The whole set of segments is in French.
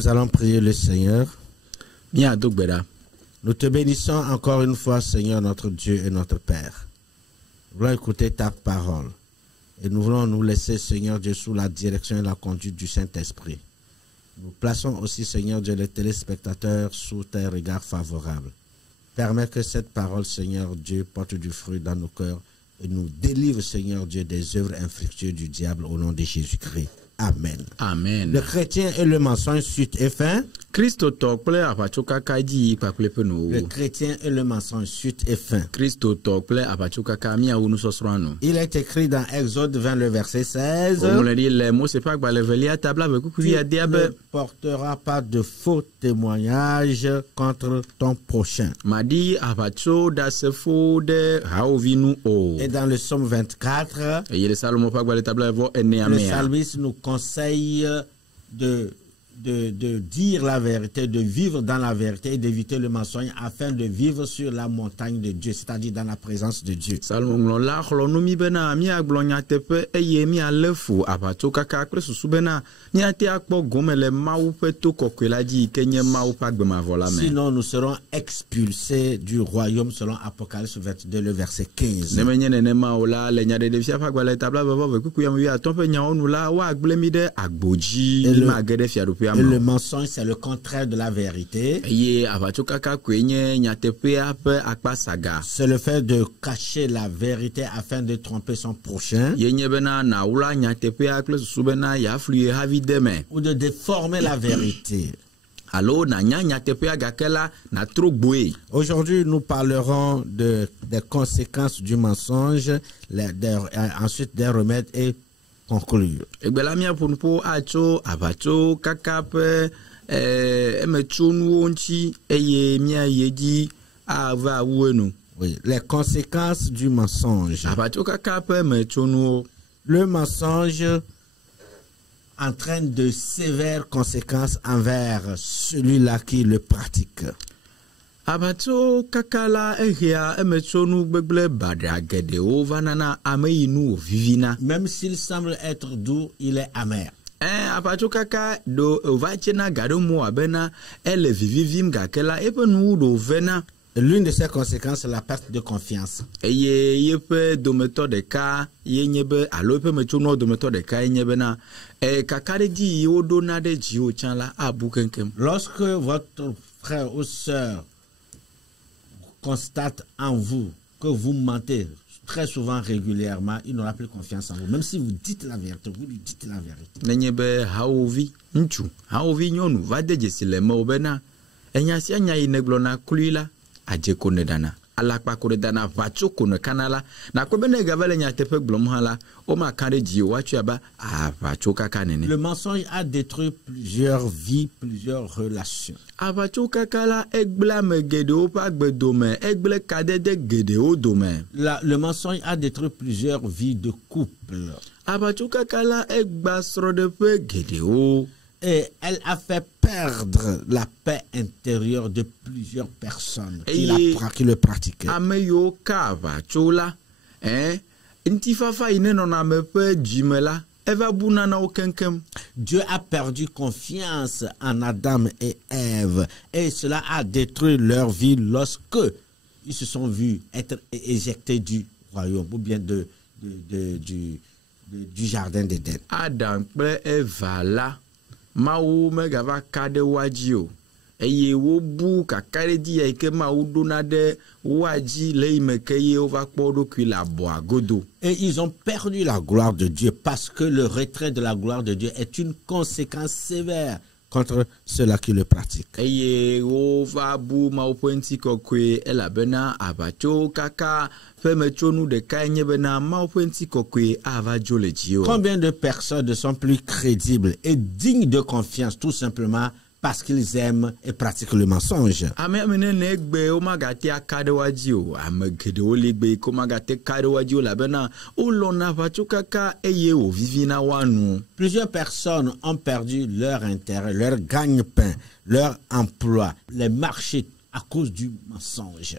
Nous allons prier le Seigneur. Bien, Dogbeda. Nous te bénissons encore une fois, Seigneur, notre Dieu et notre Père. Nous voulons écouter ta parole. Et nous voulons nous laisser, Seigneur Dieu, sous la direction et la conduite du Saint-Esprit. Nous plaçons aussi, Seigneur Dieu, les téléspectateurs sous tes regards favorables. Permets que cette parole, Seigneur Dieu, porte du fruit dans nos cœurs et nous délivre, Seigneur Dieu, des œuvres infructueuses du diable au nom de Jésus-Christ. Amen. Amen. Le chrétien et le mensonge, suite et fin. Christo tokple apachoka kaji paklepeno. Le chrétien et le mensonge, suite et fin. Christo tokple apachoka kamia unu sosrano. Il est écrit dans Exode 20, le verset 16. On le dit, les mots, c'est pas que le velia tabla avec Tu ne porteras pas de faux témoignages contre ton prochain. Madi apacho da se fo de haovinu o. Et dans le psaume 24, et le Salomon pas que le tabla vo le psalmiste nous conseille de dire la vérité, de vivre dans la vérité et d'éviter le mensonge afin de vivre sur la montagne de Dieu, c'est-à-dire dans la présence de Dieu. Salomon la khlonomi bena mi aglonya tepe eye mi alefu apacho kaka kresusu bena ni ate akpo gomele mawu peto kokwela di kenye mawu pa gbema vola me. Sinon nous serons expulsés du royaume selon Apocalypse 22 le verset 15. Ne menye ne ma ola le nya de defia pa gbala tabla baba ve kuku yam wi atompe nya onu la wa agblemi de agboji ma gede fia do. Et le mensonge, c'est le contraire de la vérité. C'est le fait de cacher la vérité afin de tromper son prochain. Ou de déformer la vérité. Aujourd'hui, nous parlerons des conséquences du mensonge, ensuite des remèdes et conclure. Oui, les conséquences du mensonge. Le mensonge entraîne de sévères conséquences envers celui-là qui le pratique. Même s'il semble être doux, il est amer. L'une de ses conséquences est la perte de confiance. Lorsque votre frère ou sœur constate en vous que vous mentez très souvent, régulièrement, il n'aura plus confiance en vous. Même si vous dites la vérité, vous lui dites la vérité. Le mensonge a détruit plusieurs vies, plusieurs relations. Le mensonge a détruit plusieurs vies de couple. Et elle a fait perdre la paix intérieure de plusieurs personnes qui le pratiquaient. Dieu a perdu confiance en Adam et Ève et cela a détruit leur vie lorsque ils se sont vus être éjectés du royaume ou bien du jardin d'Éden. Adam et Ève là. Maou megava kade wajio eye wo bu kakare di eke maou donade waji leimeke ye ova kpodo ki la boagodo. Et ils ont perdu la gloire de Dieu parce que le retrait de la gloire de Dieu est une conséquence sévère contre ceux-là qui le pratiquent. Eye ova bu maou penti kokwe elabena abacho kaka. Combien de personnes sont plus crédibles et dignes de confiance tout simplement parce qu'ils aiment et pratiquent le mensonge? Plusieurs personnes ont perdu leur intérêt, leur gagne-pain, leur emploi, les marchés à cause du mensonge.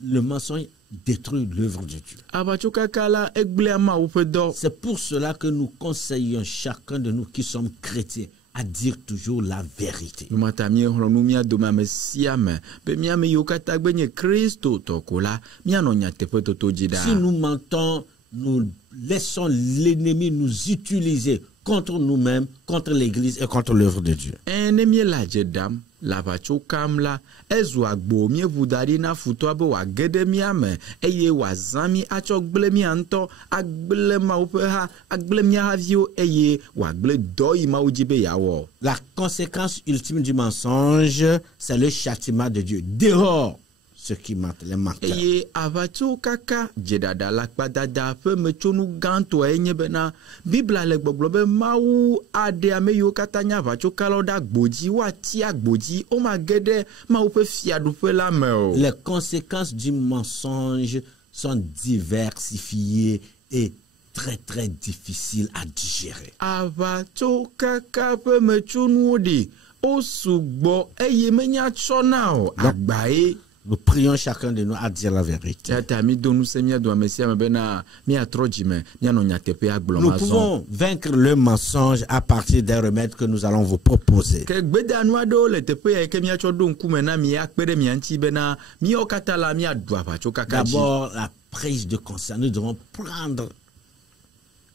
Le mensonge détruire l'œuvre de Dieu. abatsokaka la egble mawu ƒe dɔ. C'est pour cela que nous conseillons chacun de nous qui sommes chrétiens à dire toujours la vérité. Numata míexlɔ nu mía dome ame sia ame be míame yiwo katã gbe nye Kristo tɔ ko la míanɔ nyateƒe toto dzi Si ɖa. nous mentons, nous laissons l'ennemi nous utiliser contre nous-mêmes, contre l'Église et contre l'œuvre de Dieu. Ne míele adze ɖam le aʋatsokam la ezu agbo míeʋu da ɖi na futɔa be wòage ɖe mía me eye wòazã mí atsɔ gblẽ mía ŋutɔ, agblẽ Mawu ƒe ha, agblẽ mía haviwo eye wòagblẽ dɔ yi Mawu dzi be yeawɔ. La conséquence ultime du mensonge, c'est le châtiment de Dieu. Dehors, ceux qui mentent, les menteurs. Eye aʋatsokaka dzeɖaɖa la kpadada ƒe metsonu gãtɔe nye bena Biblia le gbɔgblɔ be Mawu aɖe ame yiwo katã nye aʋatsokalawo ɖe agbodzi, woati agbodzi, womage ɖe Mawu ƒe fiaɖuƒe la me o. Les conséquences du mensonge sont diversifiées et très très difficiles à digérer. Aʋatsokaka ƒe metsonuwo ɖi wo sugbɔ eye menya tsɔna o agbae. Nous prions chacun de nous à dire la vérité. Tata mi do nusẽ mía do ame sia ame bena míatrɔ dzime míanɔ nyateƒea gblɔm Nous azɔ. pouvons vaincre le mensonge à partir des remèdes que nous allons vous proposer. Ke gbedanu aɖewo le teƒe ya ke míatsɔ ɖo ŋkume na mi akpe ɖe mia ŋuti bena míawo katã la míaɖu aʋatsokaka dzi. D'abord, la prise de conscience. Nous devons prendre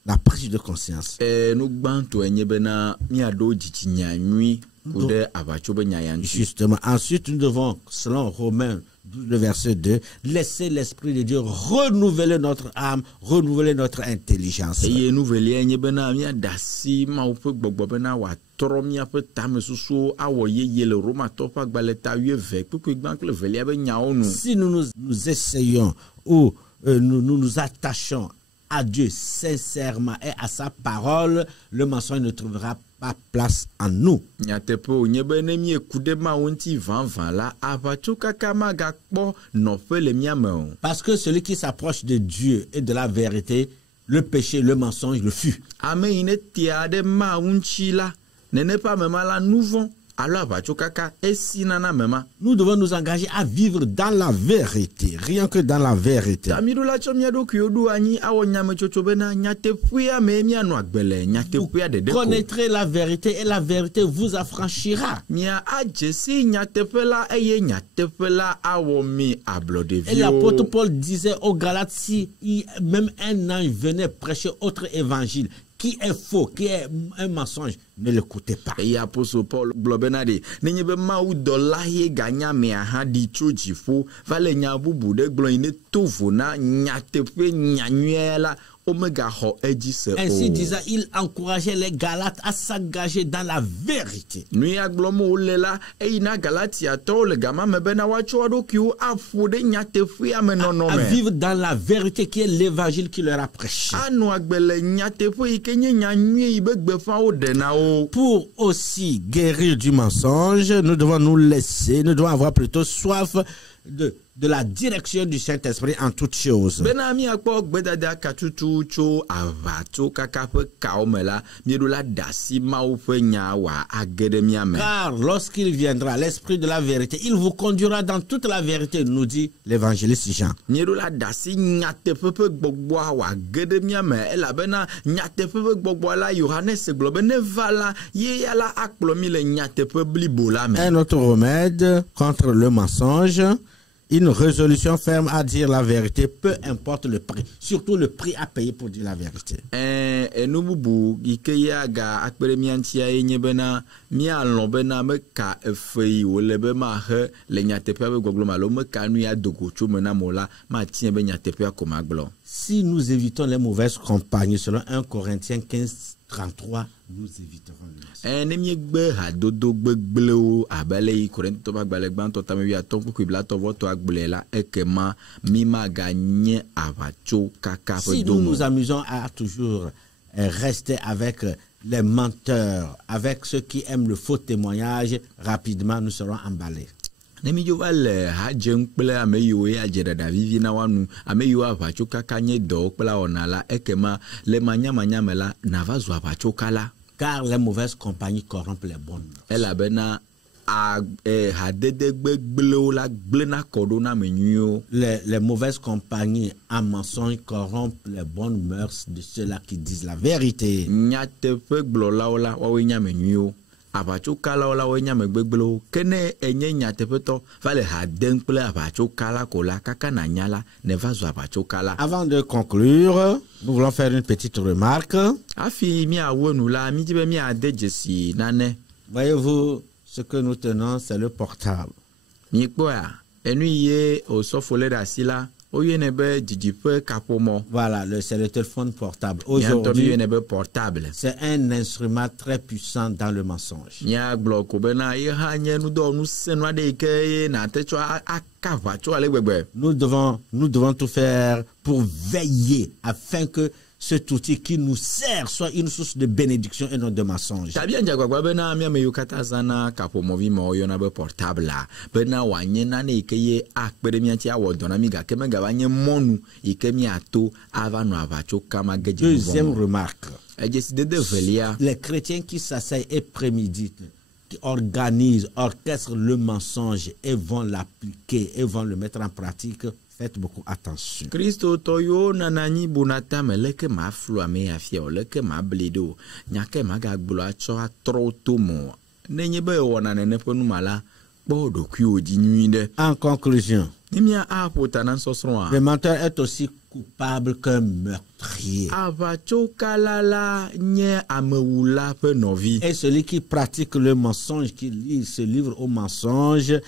la prise de conscience. Nu gbãtɔe nye bena míaɖo dzidzi nyanyui ku ɖe aʋatso be nyaya ŋuti. Justement. Ensuite, nous devons, selon Romains, le verset 2, laisser l'Esprit de Dieu renouveler notre âme, renouveler notre intelligence. Eye nuvelia nye bena míaɖe asi Mawu ƒe gbɔgbɔ bena wòatrɔ míaƒe tamesusuwo awɔ yeye le Romatɔwo ƒe agbalẽ ta 8 kpekpe gbã kple velia be nyawo nu. Si nous essayons ou nous nous attachons à Dieu sincèrement et à sa parole, le mensonge ne trouvera pas place en nous. Nyateƒe wònye be ne míeku ɖe Mawu ŋuti vãvã la aʋatsokaka magakpɔ nɔƒe le mía me o. Parce que celui qui s'approche de Dieu et de la vérité, le péché, le mensonge le fuit. Ame yi ne tea ɖe Mawu ŋuti la nene ƒe amema la nu vɔ̃ alo aʋatsokaka esina na amema. Nous devons nous engager à vivre dans la vérité, rien que dans la vérité. Tamiɖo la tsɔ mía ɖokuiwo ɖo anyi awɔ nyametsotso bena nyateƒea me míanɔ agbe le nyateƒea ɖeɖe ko. Connaîtrez la vérité et la vérité vous affranchira. Mia adze si nyateƒe la eye nyateƒe la awɔ mi ablɔɖeviwo. Et l'apôtre Paul disait aux Galates, si même un ange venait prêcher autre évangile, qui est faux, qui est un mensonge, ne l'écoutez pas. Eye apostole Paul gblɔ bena ɖe nenye be Mawu dɔla ye ganya amea hã ɖi tso dziƒo va le nya bubu ɖe gblɔ yi ne to vo na nyateƒe nyanyuia la omegaxɔ edzi se o. Ainsi disant, il encourageait les Galates à s'engager dans la vérité. Nu ya gblɔm wòle la eyi na Galatiatɔwo le gama me bena woatsɔ wo ɖokuiwo aƒo ɖe nyateƒea me nɔnɔ À me. vivre dans la vérité qui est l'évangile qui leur a prêché. Anɔ agbe le nyateƒe yi ke nye nyanyui yi be gbeƒãwo ɖena wo. Pour aussi guérir du mensonge, nous devons nous laisser, nous devons avoir plutôt soif de la direction du Saint-Esprit en toutes choses. Bena míakpɔ gbedada katutu tso aʋatsokaka ƒe kawo me la míeɖo la ɖe asi Mawu ƒe nya wòa age ɖe mía me. Car lorsqu'il viendra, l'Esprit de la vérité, il vous conduira dans toute la vérité, nous dit l'évangéliste Jean. Míeɖo la ɖe asi nyateƒe ƒe gbɔgbɔa wòage ɖe mía me elabena nyateƒe ƒe gbɔgbɔa la Yohanes gblɔ be ne va la ye ya la akplɔ mi le nyateƒe blibo la me. Un autre remède contre le mensonge, une résolution ferme à dire la vérité, peu importe le prix, surtout le prix à payer pour dire la vérité. Enu bubu yi ke ya ga akpe ɖe mía ŋutia ye nye bena míalɔ̃ bena meka efe yi wòle be mahe le nyateƒea ƒe gbɔgblɔ me alo meka nu ya do go tso me na mo la matie be nyateƒea ko magblɔ. Si nous évitons les mauvaises compagnies, selon 1 Corinthiens 15:33, nous éviterons le mensonge. Ne míegbe hadodo gbegblẽwo abe le yi Korintotɔ ƒe agbalẽ gbãtɔ tame 8:29 agblẽ la ekema mi maganye aʋatsokaka ƒe Si nous nous amusons à toujours rester avec les menteurs, avec ceux qui aiment le faux témoignage, rapidement nous serons emballés. Ne mídzo va le ha dzem kple ame yiwo ya dze ɖaɖa vivi na woanu, ame yiwo aʋatsokaka nye dɔwo kple wɔna la, ekema le manyamanya me la nava zu aʋatsokala. Car les mauvaises compagnies corrompent les bonnes. Elabena Les mauvaises compagnies en mensonge corrompent les bonnes mœurs de ceux-là qui disent la vérité. Avant de conclure, nous voulons faire une petite remarque. Voyez-vous, ce que nous tenons, c'est le portable. Voilà, c'est le téléphone portable. Aujourd'hui, c'est un instrument très puissant dans le mensonge. Nous devons tout faire pour veiller afin que cet outil qui nous sert soit une source de bénédiction et non de mensonge. Deuxième remarque. Les chrétiens qui s'asseyent et préméditent, qui organisent, orchestrent le mensonge et vont l'appliquer et vont le mettre en pratique, faites beaucoup attention. Christo toyo nanani bunata meleke ma flu ame afia oleke ma bledo nyake maga gbulo acho atro tomo nenye be wona nene ponu mala bodo kwi odi nwinde. En conclusion, nimia apota nan sosro le menteur est aussi coupable qu'un meurtrier. Avacho kalala nye amewula pe novi. Et celui qui pratique le mensonge, qui lit ce livre au mensonge,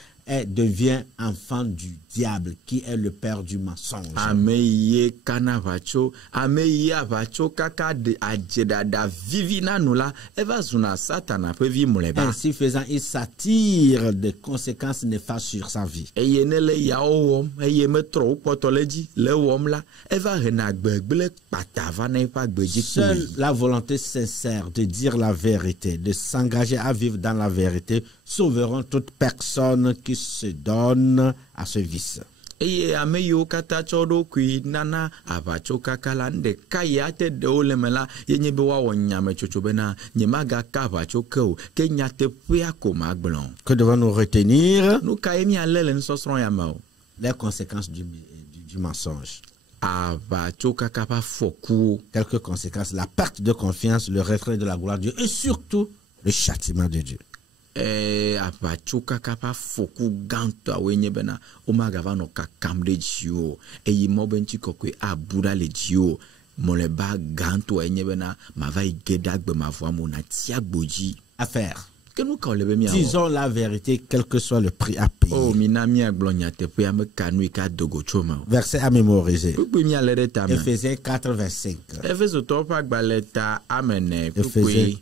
devient enfant du diable, qui est le père du mensonge. Ameye kanavacho, ameye avacho kaka de ajedada vivina nula, eva zuna satana pe vi moleba. Ainsi faisant, il s'attire des conséquences néfastes sur sa vie. Eye nele yaowom, eye metro potoleji, le wom la, eva renagbegle patava ne pa gbeji. Seule la volonté sincère de dire la vérité, de s'engager à vivre dans la vérité, sauveront toute personne qui se donne à ce vice. Eye ameyo kata chodo kui nana avacho kakalande kayate de olemela yenye bewa wonyame chochobena nyemaga kavacho ko kenyate pia koma glon. Que devons-nous retenir? Nous kaemi alele nsosron yamao. Les conséquences du mensonge. Avacho kakapa foku. Quelques conséquences: la perte de confiance, le retrait de la gloire de Dieu et surtout le châtiment de Dieu. Avachuka kapa foku ganto awenye bena omagava no kakamde jio eyi mobenchi kokwe abura le jio moleba ganto enye bena mavai gedagbe mavoamo na tiagboji affaire. Que nous kalebe disons la vérité, quel que soit le prix à payer. Oh minami aglonya te pe am kanu ka dogo choma. Verset à mémoriser. Ephésiens 4:25. Ephésiens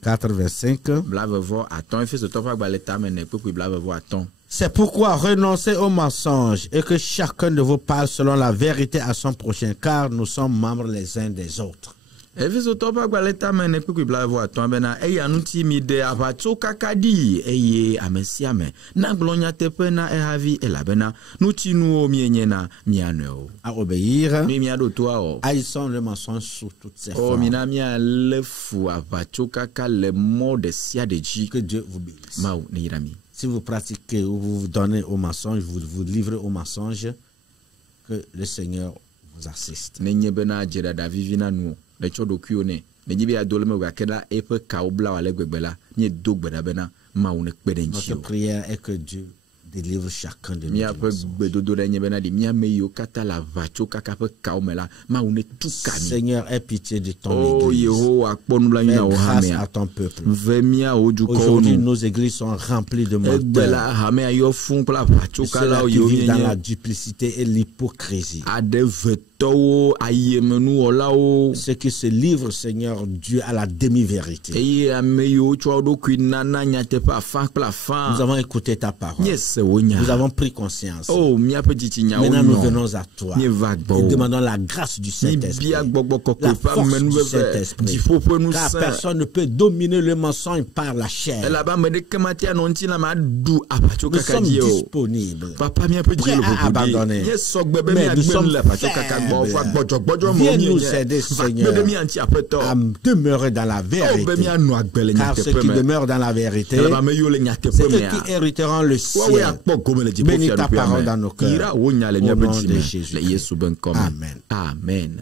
4:25. Blavevo attend Ephésiens baleta amene pe blavevo attend. C'est pourquoi renoncez au mensonge et que chacun de vous parle selon la vérité à son prochain, car nous sommes membres les uns des autres. Ephésiens baleta amene pe blavevo attend bena eya nuti mi de avacho kakadi eye amesiame na glonya te pe na ehavi elabena nuti nu mienye miano à obéir. Mi miado toi o. Haïssons le mensonge sous toutes ses formes. Oh minamia le fou avacho kaka le mot de sia de ji. Que Dieu vous bénisse. Mao nirami. Si vous pratiquez ou vous vous donnez au mensonge, vous vous livrez au mensonge, que le Seigneur vous assiste. Nenye bena jedada vivina nu le chodo kuone nenye bi adolme wa keda epe kaobla wale gbegbela nye dogbeda bena maune kpedenchi. Notre prière est que Dieu délivre chacun de nous. Mi ape bedodo renye bena di mi ameyo kata la vacho kaka pe kaomela maune tukami. Seigneur, aie pitié de ton église. Fais grâce à ton peuple. Aujourd'hui, nos églises sont remplies de menteurs. Ceux-là qui vivent dans la duplicité et l'hypocrisie. Ceux qui se livrent, Seigneur Dieu, à la demi-vérité. Nous avons écouté ta parole. Nous avons pris conscience. Maintenant, nous venons à toi et demandons la grâce du Saint-Esprit, la force du Saint-Esprit, car personne ne peut dominer le mensonge par la chair. Nous sommes disponibles, prêts à abandonner, mais nous sommes faibles. Viens nous aider, Seigneur, à demeurer dans la vérité, car ceux qui demeurent dans la vérité, c'est eux qui hériteront le ciel. Bénis ta parole dans nos cœurs. Au nom de Jésus. Amen. Amen.